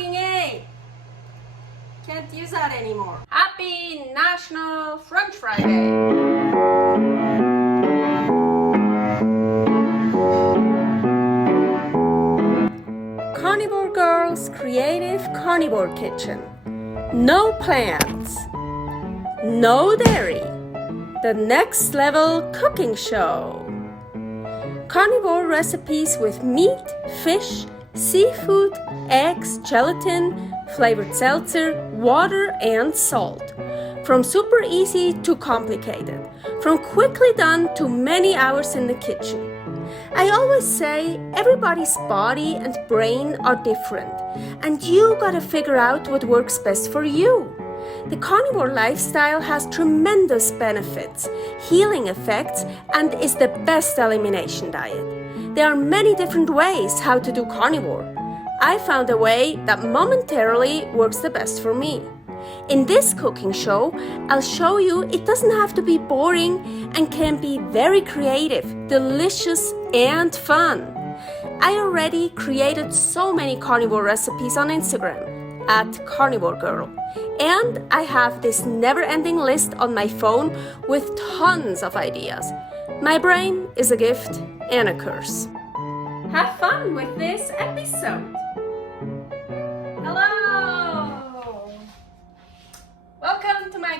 Fucking A! Can't use that anymore. Happy National French Friday! Carnivore Girl's Creative Carnivore Kitchen. No plants. No dairy. The next level cooking show. Carnivore recipes with meat, fish, seafood, eggs, gelatin, flavored seltzer, water and salt. From super easy to complicated. From quickly done to many hours in the kitchen. I always say everybody's body and brain are different, and you gotta figure out what works best for you. The carnivore lifestyle has tremendous benefits, healing effects, and is the best elimination diet. There are many different ways how to do carnivore. I found a way that momentarily works the best for me. In this cooking show, I'll show you it doesn't have to be boring and can be very creative, delicious, and fun. I already created so many carnivore recipes on Instagram at Carnivore Girl, and I have this never-ending list on my phone with tons of ideas. My brain is a gift and a curse. Have fun with this episode. Hello! Welcome to my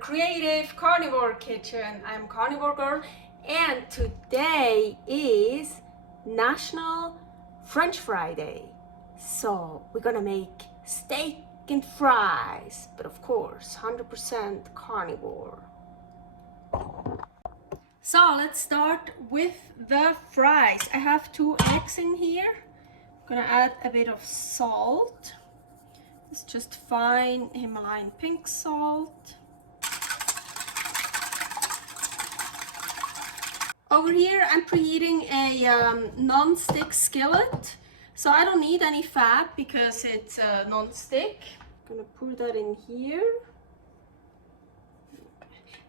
creative carnivore kitchen. I'm Carnivore Girl, and today is National French Friday. So we're gonna make steak and fries, but of course 100% carnivore. So let's start with the fries. I have 2 eggs in here. I'm gonna add a bit of salt. It's just fine Himalayan pink salt. Over here I'm preheating a non-stick skillet. So I don't need any fat because it's non-stick. I'm gonna pour that in here.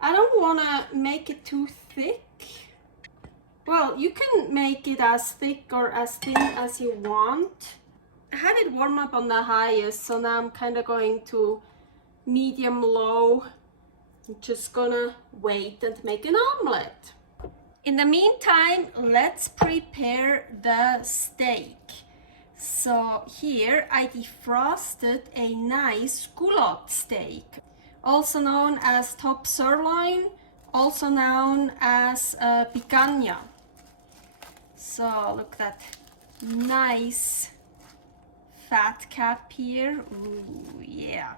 I don't wanna make it too thick. Well, you can make it as thick or as thin as you want. I had it warm up on the highest, so now I'm kind of going to medium low. I'm just gonna wait and make an omelette. In the meantime, let's prepare the steak. So here I defrosted a nice culotte steak, also known as top sirloin, also known as picanha. So look at that nice fat cap here. Ooh, yeah.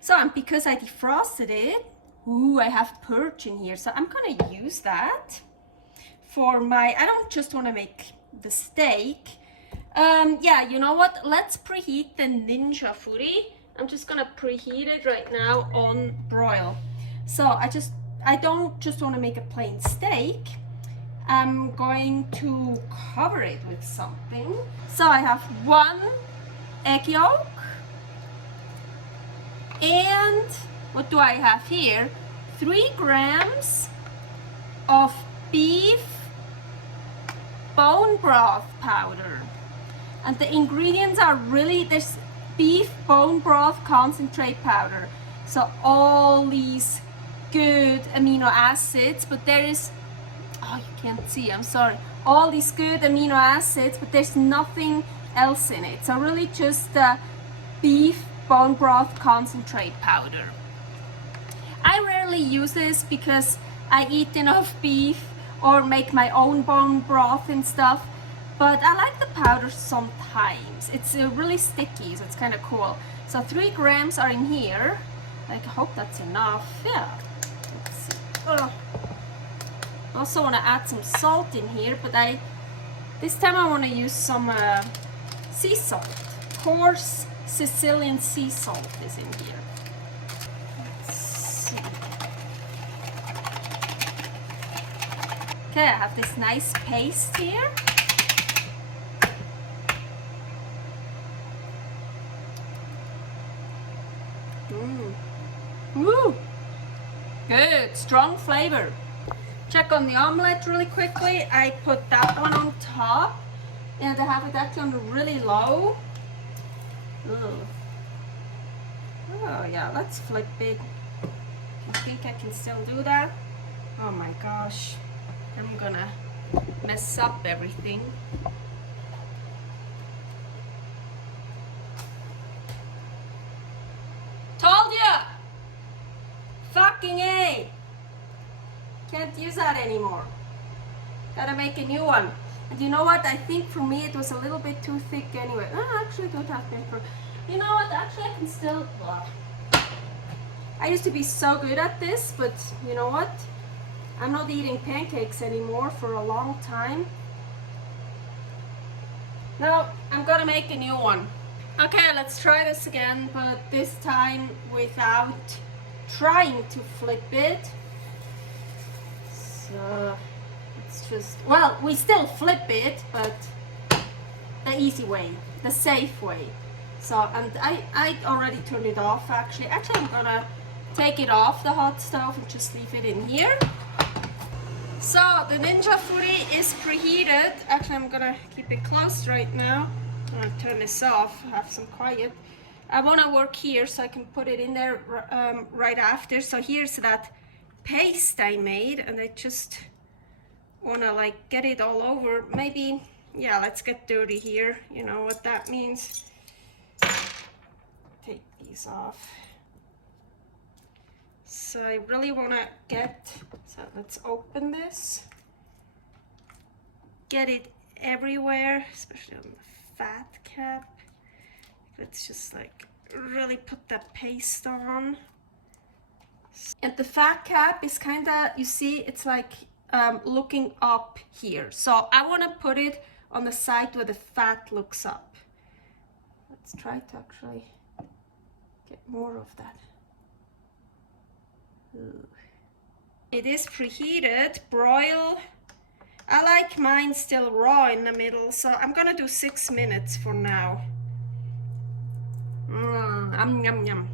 So and because I defrosted it, I have purge in here, so I'm gonna use that for my, I don't just want to make the steak. Yeah, you know what? Let's preheat the Ninja Foodi. I'm just gonna preheat it right now on broil. So I don't just want to make a plain steak. I'm going to cover it with something. So I have 1 egg yolk. And what do I have here? 3 grams of beef bone broth powder. And the ingredients are really, there's beef bone broth concentrate powder. So all these good amino acids, but there is, oh, you can't see, I'm sorry. All these good amino acids, but there's nothing else in it. So really just the beef bone broth concentrate powder. I rarely use this because I eat enough beef or make my own bone broth and stuff. But I like the powder sometimes. It's really sticky, so it's kind of cool. So 3 grams are in here. I hope that's enough. Yeah. Let's see. Oh. Also want to add some salt in here, but this time I want to use some sea salt. Coarse Sicilian sea salt is in here. Let's see. Okay, I have this nice paste here. Woo! Good, strong flavor. Check on the omelette really quickly. I put that one on top and I have it actually on really low. Ugh. Oh yeah, let's flip it. You think I can still do that? Oh my gosh, I'm gonna mess up everything. Told ya! Fucking A! Can't use that anymore. Gotta make a new one. And you know what? I think for me it was a little bit too thick anyway. Oh, actually I don't have paper. You know what? Actually I can still... Well, I used to be so good at this, but you know what? I'm not eating pancakes anymore for a long time. Now I'm gonna make a new one. Okay, let's try this again, but this time without trying to flip it. So it's just, well, we still flip it, but the easy way, the safe way. So, and I already turned it off actually. Actually, I'm gonna take it off the hot stove and just leave it in here. So the Ninja Foodi is preheated. Actually, I'm gonna keep it closed right now. I'm gonna turn this off, have some quiet. I wanna work here so I can put it in there right after. So here's that paste I made, and I just wanna like get it all over. Maybe, yeah, let's get dirty here. You know what that means. Take these off. So I really want to so let's open this, get it everywhere, especially on the fat cap. Let's just like really put that paste on. And the fat cap is kind of, you see, it's like looking up here. So I want to put it on the side where the fat looks up. Let's try to actually get more of that. Ooh. It is preheated, broil. I like mine still raw in the middle, so I'm gonna do 6 minutes for now. Yum, yum.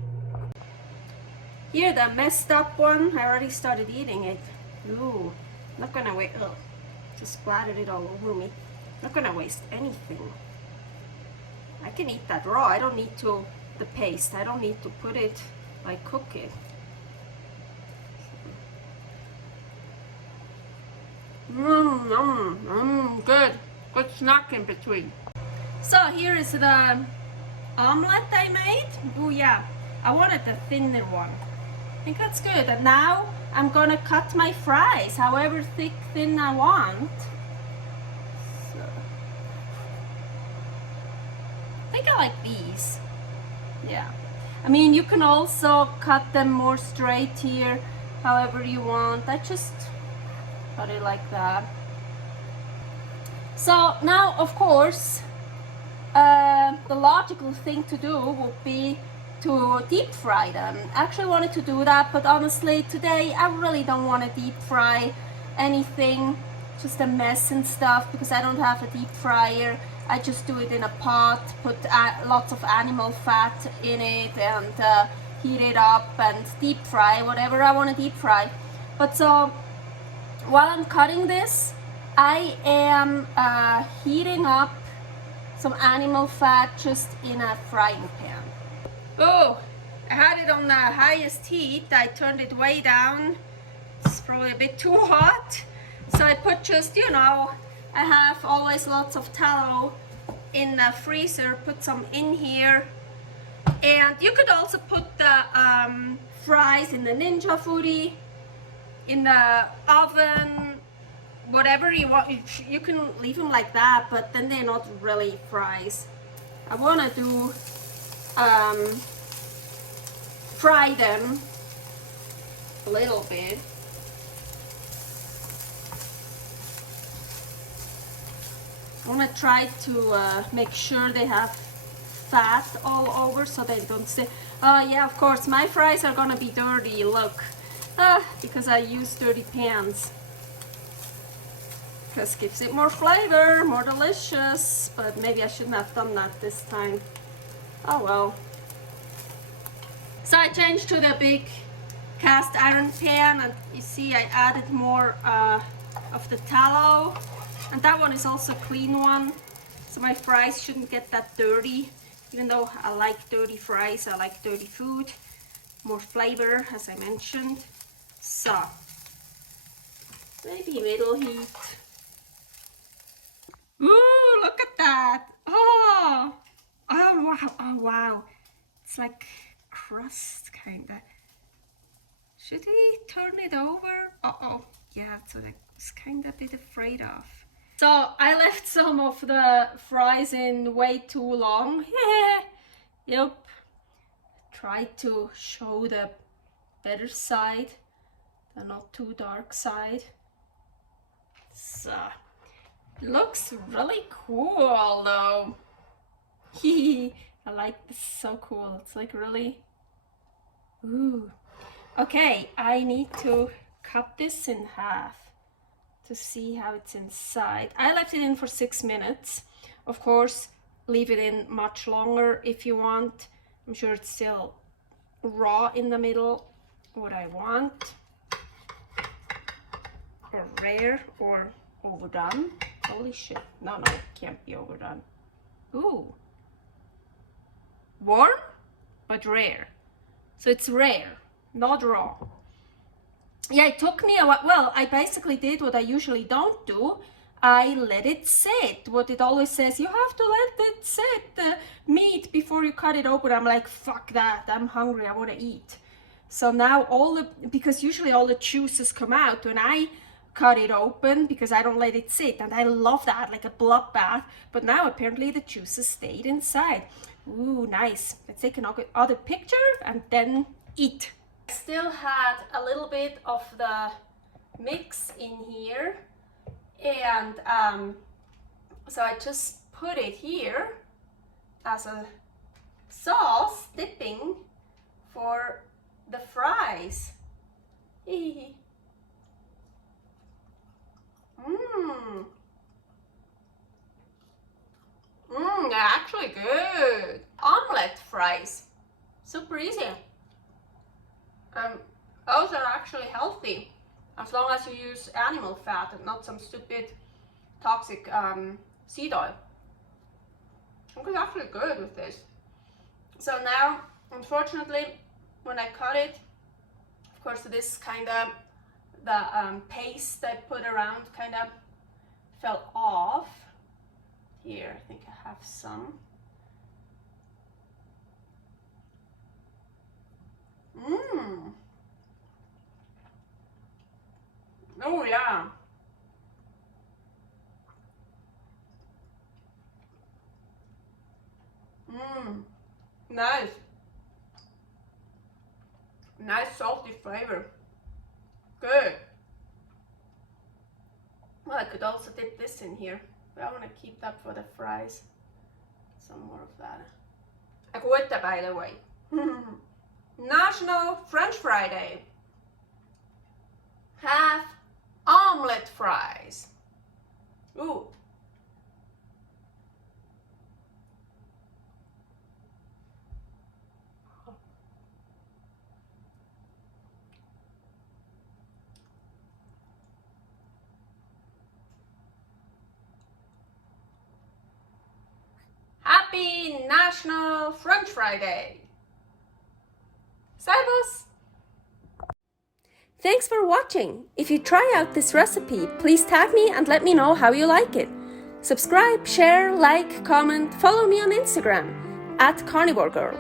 Here, the messed up one, I already started eating it. Ooh, not gonna wait. Oh, just splattered it all over me. Not gonna waste anything. I can eat that raw. I don't need to, the paste, I don't need to put it, like cook it. Good. Good snack in between. So here is the omelette I made. Oh yeah, I wanted the thinner one. I think that's good. And now I'm gonna cut my fries however thick, thin I want. So, I think I like these. Yeah. I mean, you can also cut them more straight here, however you want. I just cut it like that. So now, of course, the logical thing to do would be to deep fry them. I actually wanted to do that, but honestly today I really don't want to deep fry anything, just a mess and stuff, because I don't have a deep fryer. I just do it in a pot, put lots of animal fat in it and heat it up and deep fry whatever I want to deep fry. But so while I'm cutting this, I am heating up some animal fat just in a frying pan. Oh, I had it on the highest heat. I turned it way down. It's probably a bit too hot. So I put just, you know, I have always lots of tallow in the freezer. Put some in here. And you could also put the fries in the Ninja Foodi, in the oven, whatever you want. You can leave them like that, but then they're not really fries. I want to do fry them a little bit. I want to try to make sure they have fat all over so they don't stay. Yeah, of course my fries are gonna be dirty, look, because I use dirty pans. Because gives it more flavor, more delicious, but maybe I shouldn't have done that this time. Oh well. So I changed to the big cast iron pan, and you see I added more of the tallow, and that one is also a clean one, so my fries shouldn't get that dirty. even though I like dirty fries, I like dirty food, more flavor, as I mentioned. So, maybe middle heat. Ooh, look at that. Oh, wow, oh wow. It's like crust, kinda. Should we turn it over? Uh-oh, yeah, that's what I was kinda a bit afraid of. So I left some of the fries in way too long. Yep. Try to show the better side, the not too dark side. So it looks really cool though. I like this, so cool. It's like really, ooh. Okay, I need to cut this in half to see how it's inside. I left it in for 6 minutes. Of course, leave it in much longer if you want. I'm sure it's still raw in the middle, what I want. Or rare or overdone. Holy shit, no, it can't be overdone. Ooh. Warm, but rare. So it's rare, not raw. Yeah, it took me a while. Well, I basically did what I usually don't do. I let it sit. What it always says, you have to let it sit, the meat, before you cut it open. I'm like, fuck that, I'm hungry, I want to eat. So now because usually all the juices come out when I cut it open, because I don't let it sit, and I love that, like a bloodbath. But now apparently the juices stayed inside. Ooh, nice. Let's take another picture and then eat. I still had a little bit of the mix in here, and so I just put it here as a sauce dipping for the fries. Mmm. They're actually good. Omelette fries, super easy. Those are actually healthy, as long as you use animal fat and not some stupid toxic seed oil. It's actually good with this. So now, unfortunately, when I cut it, of course, this kind of, the paste I put around kind of fell off. Here, I think I have some. Mmm. Oh yeah. Mmm. Nice. Nice salty flavor. Good. Well, I could also dip this in here, but I want to keep that for the fries. Some more of that. Agüita, by the way. National French Fry Day. Have omelette fries. Ooh. Happy National French Fry Day. Servus. Thanks for watching. If you try out this recipe, please tag me and let me know how you like it. Subscribe, share, like, comment, follow me on Instagram @CarnivoreGirl.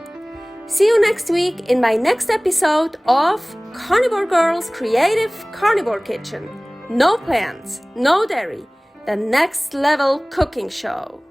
See you next week in my next episode of Carnivore Girl's Creative Carnivore Kitchen. No plants, no dairy, the next level cooking show.